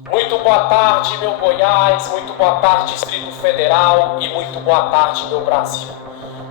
Muito boa tarde, meu Goiás, muito boa tarde, Distrito Federal e muito boa tarde, meu Brasil.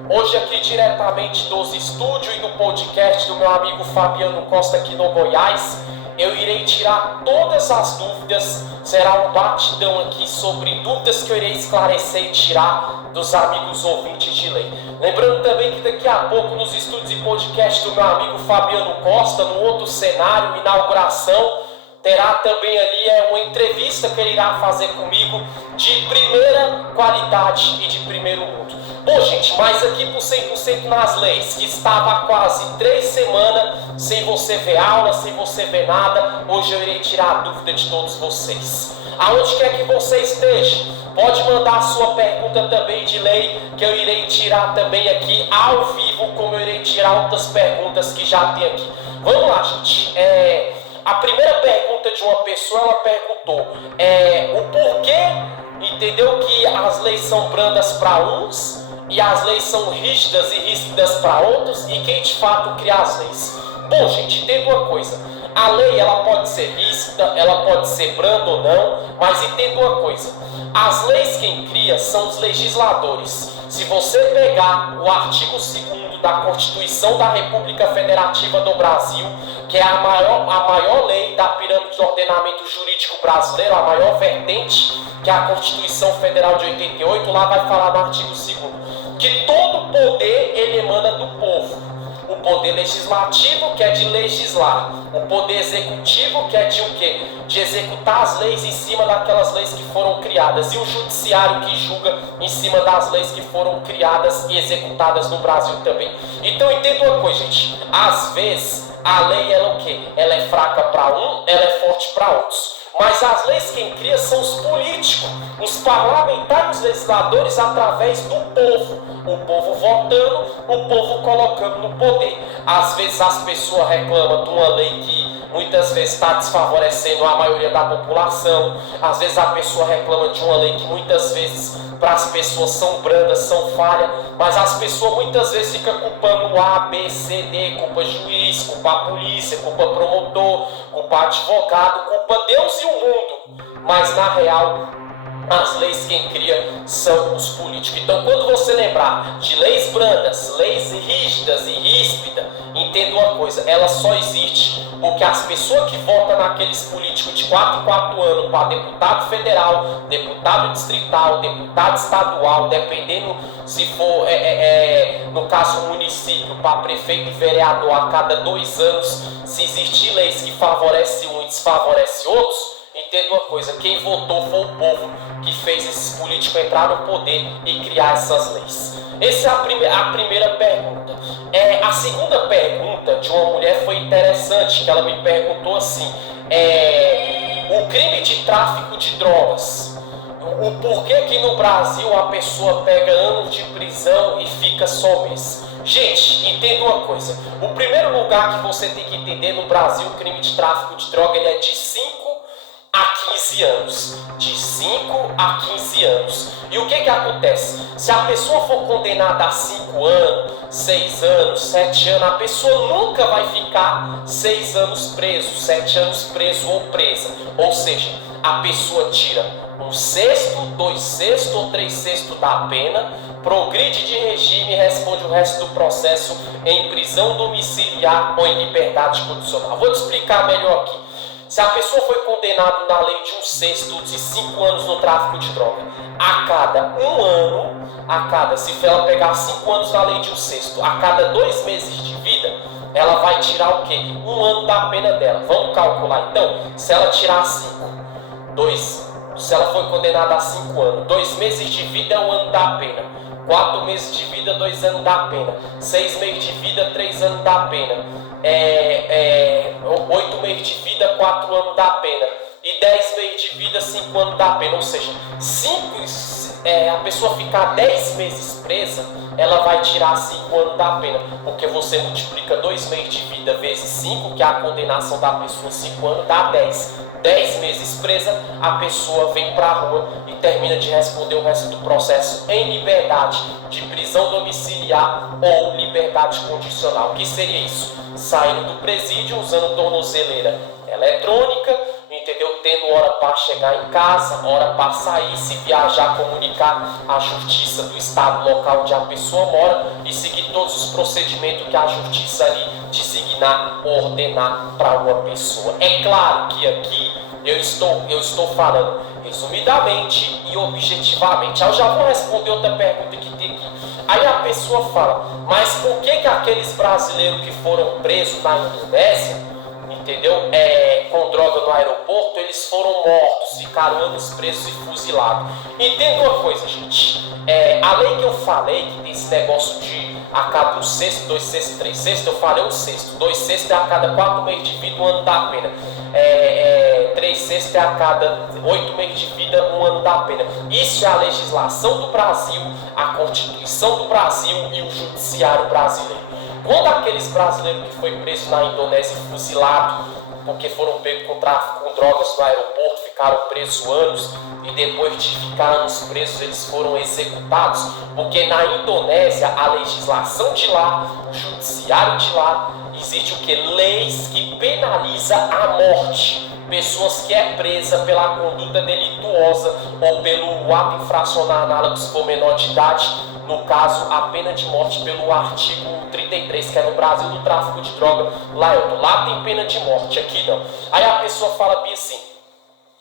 Hoje aqui diretamente dos estúdios e do podcast do meu amigo Fabiano Costa aqui no Goiás, eu irei tirar todas as dúvidas, será um batidão aqui sobre dúvidas que eu irei esclarecer e tirar dos amigos ouvintes de lei. Lembrando também que daqui a pouco nos estúdios e podcast do meu amigo Fabiano Costa, no outro cenário, inauguração, terá também ali uma entrevista que ele irá fazer comigo de primeira qualidade e de primeiro mundo. Bom, gente, mas aqui por 100% nas leis, que estava há quase 3 semanas sem você ver aula, sem você ver nada, hoje eu irei tirar a dúvida de todos vocês. Aonde quer que você esteja, pode mandar a sua pergunta também de lei, que eu irei tirar também aqui ao vivo, como eu irei tirar outras perguntas que já tem aqui. Vamos lá, gente. A primeira pergunta de uma pessoa, ela perguntou o porquê, entendeu, que as leis são brandas para uns e as leis são rígidas e ríspidas para outros, e quem de fato cria as leis. Bom, gente, entenda uma coisa, a lei ela pode ser ríspida, ela pode ser branda ou não, mas entenda uma coisa, as leis quem cria são os legisladores. Se você pegar o artigo 2º da Constituição da República Federativa do Brasil, que é a maior lei da pirâmide do ordenamento jurídico brasileiro, a maior vertente, que é a Constituição Federal de 88, lá vai falar no artigo 2º, que todo poder ele emana do povo. O poder legislativo, que é de legislar. O poder executivo, que é de o quê? De executar as leis em cima daquelas leis que foram criadas. E o judiciário, que julga em cima das leis que foram criadas e executadas no Brasil também. Então entenda uma coisa, gente. Às vezes, a lei ela é o quê? Ela é fraca para um, ela é forte para outros. Mas as leis quem cria são os políticos, os parlamentares, os legisladores, através do povo. O povo votando, o povo colocando no poder. Às vezes as pessoas reclamam de uma lei que muitas vezes está desfavorecendo a maioria da população. Às vezes a pessoa reclama de uma lei que muitas vezes para as pessoas são brandas, são falhas. Mas as pessoas muitas vezes ficam culpando A, B, C, D, culpa juiz, culpa a polícia, culpa promotor, culpa advogado, culpa Deus e o mundo. Mas na real, as leis quem cria são os políticos. Então quando você lembrar de leis brandas, leis rígidas e ríspidas, entenda uma coisa, ela só existe porque as pessoas que votam naqueles políticos de 4 em 4 anos para deputado federal, deputado distrital, deputado estadual, dependendo se for no caso município, para prefeito e vereador a cada 2 anos, se existir leis que favorecem um e desfavorecem outros, entenda uma coisa, quem votou foi o povo que fez esses políticos entrar no poder e criar essas leis. Essa é a primeira pergunta. A segunda pergunta de uma mulher foi interessante, que ela me perguntou assim, o crime de tráfico de drogas, o porquê que no Brasil a pessoa pega anos de prisão e fica só um mês. Gente, entenda uma coisa, o primeiro lugar que você tem que entender no Brasil, o crime de tráfico de droga ele é de 5 a 15 anos. De 5 a 15 anos. E o que acontece? Se a pessoa for condenada a 5 anos, 6 anos, 7 anos, a pessoa nunca vai ficar 6 anos preso, 7 anos preso ou presa. Ou seja, a pessoa tira 1/6, 2/6 ou 3/6 da pena, progride de regime e responde o resto do processo em prisão domiciliar ou em liberdade condicional. Vou te explicar melhor aqui. Se a pessoa foi condenada na lei de 1/6 de 5 anos no tráfico de droga, a cada 1 ano, se ela pegar 5 anos na lei de 1/6, a cada 2 meses de vida, ela vai tirar o quê? 1 ano da pena dela. Vamos calcular então, se ela tirar 5, se ela foi condenada a 5 anos, 2 meses de vida é 1 ano da pena, 4 meses de vida, 2 anos da pena, 6 meses de vida, 3 anos da pena, 8 meses de vida, 4 anos da pena, e 10 meses de vida, 5 anos da pena. Ou seja, a pessoa ficar 10 meses presa, ela vai tirar 5 anos da pena, porque você multiplica 2 meses de vida vezes 5, que é a condenação da pessoa, 5 anos dá 10. 10 meses presa, a pessoa vem para a rua e termina de responder o resto do processo em liberdade, de prisão domiciliar ou liberdade condicional. O que seria isso? Saindo do presídio, usando tornozeleira eletrônica, entendeu? Tendo hora para chegar em casa, hora para sair, se viajar, comunicar à justiça do estado local onde a pessoa mora e seguir todos os procedimentos que a justiça ali designar ou ordenar para uma pessoa. É claro que aqui eu estou falando resumidamente e objetivamente. Eu já vou responder outra pergunta que tem aqui. Aí a pessoa fala, mas por que aqueles brasileiros que foram presos na Indonésia, entendeu? Com droga no aeroporto, eles foram mortos, ficaram anos presos e fuzilados. Entenda uma coisa, gente. A lei que eu falei, que tem esse negócio de a cada 1 sexto, 2 sextos, 3 sextos, eu falei 1 sexto. 2 sextos é a cada 4 meses de vida, 1 ano da pena. 3 sextos é a cada 8 meses de vida, 1 ano da pena. Isso é a legislação do Brasil, a Constituição do Brasil e o Judiciário brasileiro. Quando aqueles brasileiros que foi preso na Indonésia e fuzilado, porque foram pegos com tráfico com drogas no aeroporto, ficaram presos anos, e depois de ficar anos presos eles foram executados, porque na Indonésia a legislação de lá, o judiciário de lá, existe o que? Leis que penaliza a morte. Pessoas que é presa pela conduta delituosa ou pelo ato infracional análogo se for menor de idade, no caso, a pena de morte pelo artigo 33, que é no Brasil, do tráfico de droga. Lá tem pena de morte, aqui não. Aí a pessoa fala bem assim,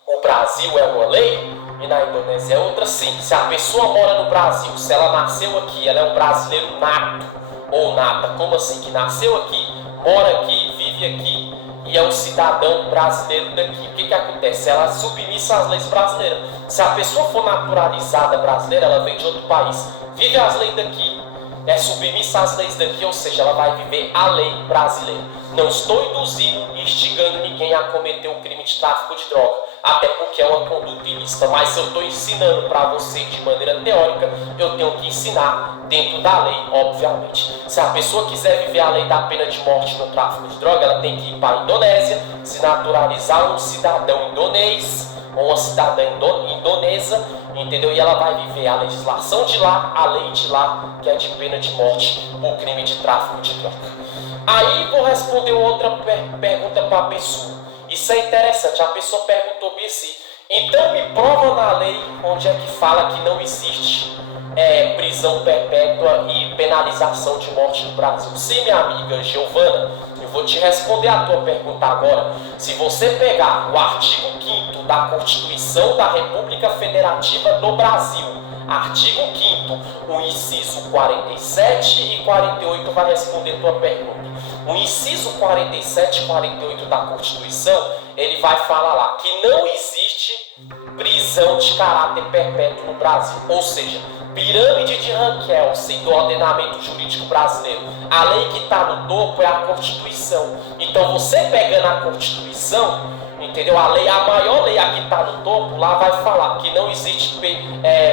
o Brasil é uma lei e na Indonésia é outra sim. Se a pessoa mora no Brasil, se ela nasceu aqui, ela é um brasileiro nato ou nata. Como assim? Que nasceu aqui, mora aqui, vive aqui e é um cidadão brasileiro daqui. O que acontece? Ela é submissa às leis brasileiras. Se a pessoa for naturalizada brasileira, ela vem de outro país, vive as leis daqui, é submissa às leis daqui, ou seja, ela vai viver a lei brasileira. Não estou induzindo e instigando ninguém a cometer o crime de tráfico de droga, até porque é uma conduta ilícita, mas se eu estou ensinando para você de maneira teórica, eu tenho que ensinar dentro da lei, obviamente. Se a pessoa quiser viver a lei da pena de morte no tráfico de droga, ela tem que ir para a Indonésia, se naturalizar um cidadão indonês ou uma cidadã indonesa, entendeu? E ela vai viver a legislação de lá, a lei de lá, que é de pena de morte por crime de tráfico de droga. Aí vou responder outra pergunta para a pessoa. Isso é interessante, a pessoa perguntou bem assim, então me prova na lei onde é que fala que não existe prisão perpétua e penalização de morte no Brasil. Sim, minha amiga Giovana, eu vou te responder a tua pergunta agora. Se você pegar o artigo 5º da Constituição da República Federativa do Brasil, artigo 5º, o inciso 47 e 48 vai responder tua pergunta. O inciso 47 e 48 da Constituição, ele vai falar lá que não existe prisão de caráter perpétuo no Brasil. Ou seja, pirâmide de Rankelsey do ordenamento jurídico brasileiro. A lei que está no topo é a Constituição. Então você pegando a Constituição, entendeu? A maior lei aqui está no topo, lá vai falar que não existe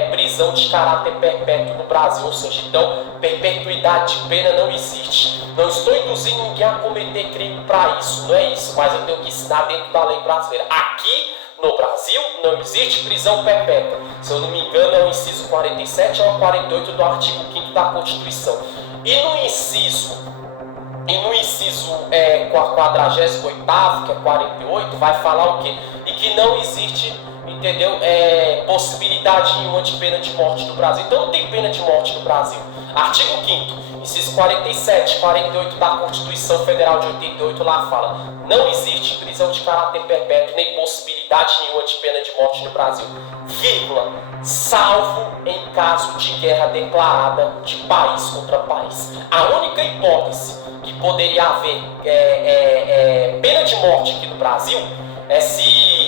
prisão de caráter perpétuo no Brasil. Ou seja, então perpetuidade de pena não existe. Não estou induzindo ninguém a cometer crime para isso, não é isso, mas eu tenho que ensinar dentro da lei brasileira. Aqui no Brasil não existe prisão perpétua. Se eu não me engano é o inciso 47 ou 48 do artigo 5º da Constituição. E no inciso com a 48º, que é 48, vai falar o quê? E que não existe, entendeu? Possibilidade nenhuma de pena de morte no Brasil. Então não tem pena de morte no Brasil. Artigo 5º, inciso 47, 48 da Constituição Federal de 88, lá fala: não existe prisão de caráter perpétuo nem possibilidade nenhuma de pena de morte no Brasil, vírgula, salvo em caso de guerra declarada de país contra país. A única hipótese que poderia haver pena de morte aqui no Brasil é se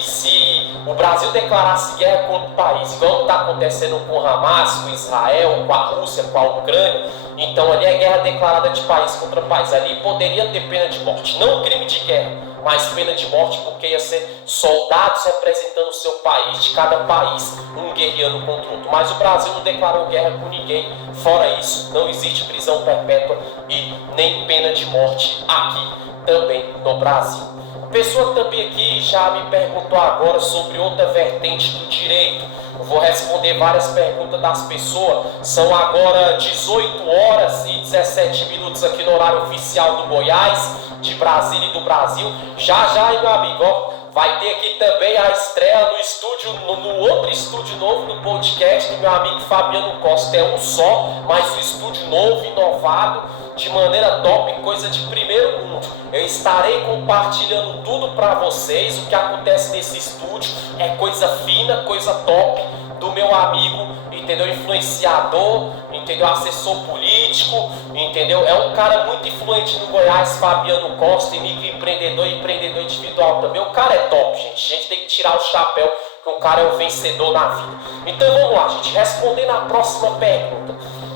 o Brasil declarasse guerra contra o país, igual está acontecendo com o Hamas, com Israel, com a Rússia, com a Ucrânia. Então ali é guerra declarada de país contra país. Ali poderia ter pena de morte, não crime de guerra, mas pena de morte, porque ia ser soldados representando o seu país, de cada país, um guerreando contra o outro. Mas o Brasil não declarou guerra com ninguém. Fora isso, não existe prisão perpétua e nem pena de morte aqui também no Brasil. A pessoa também aqui já me perguntou agora sobre outra vertente do direito. Eu vou responder várias perguntas das pessoas. São agora 18 horas e 17 minutos aqui no horário oficial do Goiás, de Brasília e do Brasil. Já, meu amigo, ó, Vai ter aqui também a estreia no estúdio, no outro estúdio novo do podcast do meu amigo Fabiano Costa. É um só, mas o estúdio novo, inovado, de maneira top, coisa de primeiro mundo. Eu estarei compartilhando tudo para vocês. O que acontece nesse estúdio é coisa fina, coisa top do meu amigo, entendeu? Influenciador, entendeu? Assessor político, entendeu? É um cara muito influente no Goiás, Fabiano Costa, microempreendedor e empreendedor individual também. O cara é top, gente. A gente tem que tirar o chapéu, que o cara é o vencedor na vida. Então vamos lá, gente. Respondendo a próxima pergunta.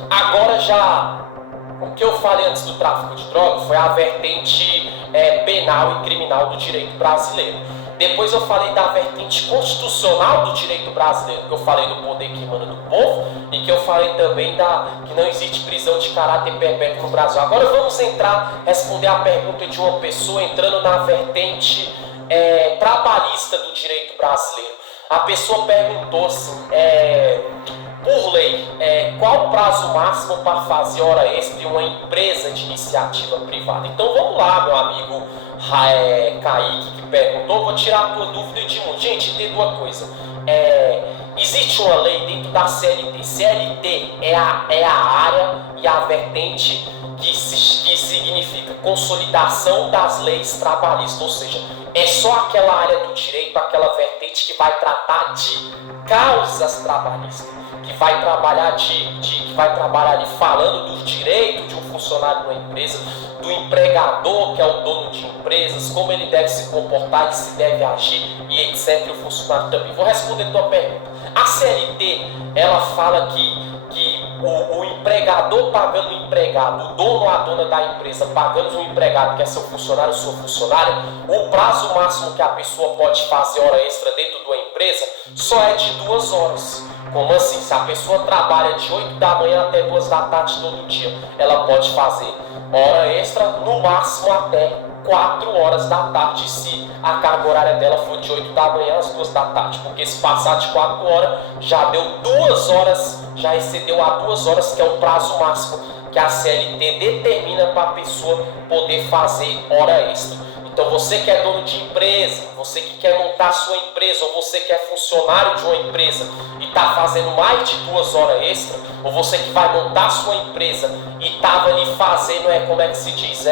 Agora já, o que eu falei antes do tráfico de drogas foi a vertente penal e criminal do direito brasileiro. Depois eu falei da vertente constitucional do direito brasileiro, que eu falei do poder que emana do povo e que eu falei também que não existe prisão de caráter perpétuo no Brasil. Agora vamos responder a pergunta de uma pessoa entrando na vertente trabalhista do direito brasileiro. A pessoa perguntou assim, por lei, qual o prazo máximo para fazer hora extra em uma empresa de iniciativa privada? Então vamos lá, meu amigo Kaique, que perguntou, vou tirar a tua dúvida de mundo. Gente, entenda uma coisa, existe uma lei dentro da CLT. CLT é a área e a vertente que significa consolidação das leis trabalhistas, ou seja, é só aquela área do direito, aquela vertente que vai tratar de causas trabalhistas, que vai trabalhar que vai trabalhar ali falando dos direitos de um funcionário de uma empresa, do empregador, que é o dono de empresas, como ele deve se comportar, que se deve agir e etc. E o funcionário também. Vou responder a tua pergunta. A CLT, ela fala que o empregador pagando o empregado, o dono ou a dona da empresa pagando o empregado, que é seu funcionário ou sua funcionária, o prazo máximo que a pessoa pode fazer hora extra dentro de uma empresa só é de 2 horas. Como assim? Se a pessoa trabalha de 8 da manhã até 2 da tarde todo dia, ela pode fazer hora extra no máximo até 4 horas da tarde, se a carga horária dela for de 8 da manhã às 2 da tarde, porque se passar de 4 horas, já deu 2 horas, já excedeu a 2 horas, que é o prazo máximo que a CLT determina para a pessoa poder fazer hora extra. Então você que é dono de empresa, você que quer montar sua empresa, ou você que é funcionário de uma empresa e está fazendo mais de 2 horas extra, ou você que vai montar sua empresa e estava ali fazendo, como é que se diz,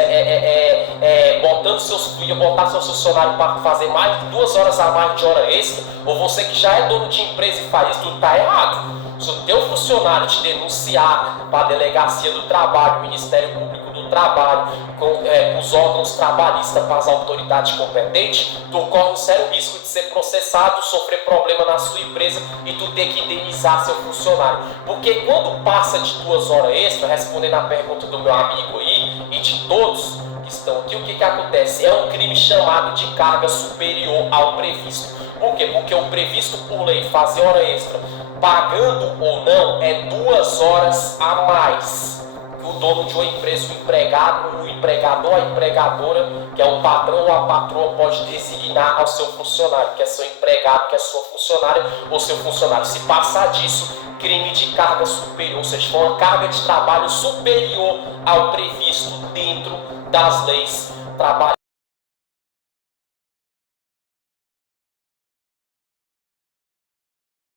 botar seus funcionários para fazer mais de 2 horas a mais de hora extra, ou você que já é dono de empresa e faz isso, tudo está errado. Se o teu funcionário te denunciar para a Delegacia do Trabalho, Ministério Público do Trabalho, com os órgãos trabalhistas, para as autoridades competentes, tu corre um sério risco de ser processado, sofrer problema na sua empresa e tu ter que indenizar seu funcionário. Porque quando passa de 2 horas extra, respondendo a pergunta do meu amigo aí e de todos que estão aqui, o que acontece? É um crime chamado de carga superior ao previsto. Por quê? Porque o previsto por lei, fazer hora extra, pagando ou não, é 2 horas a mais que o dono de uma empresa, o empregado, o empregador, a empregadora, que é o patrão ou a patroa, pode designar ao seu funcionário, que é seu empregado, que é sua funcionária ou seu funcionário. Se passar disso, crime de carga superior, ou seja, for uma carga de trabalho superior ao previsto dentro das leis trabalhistas.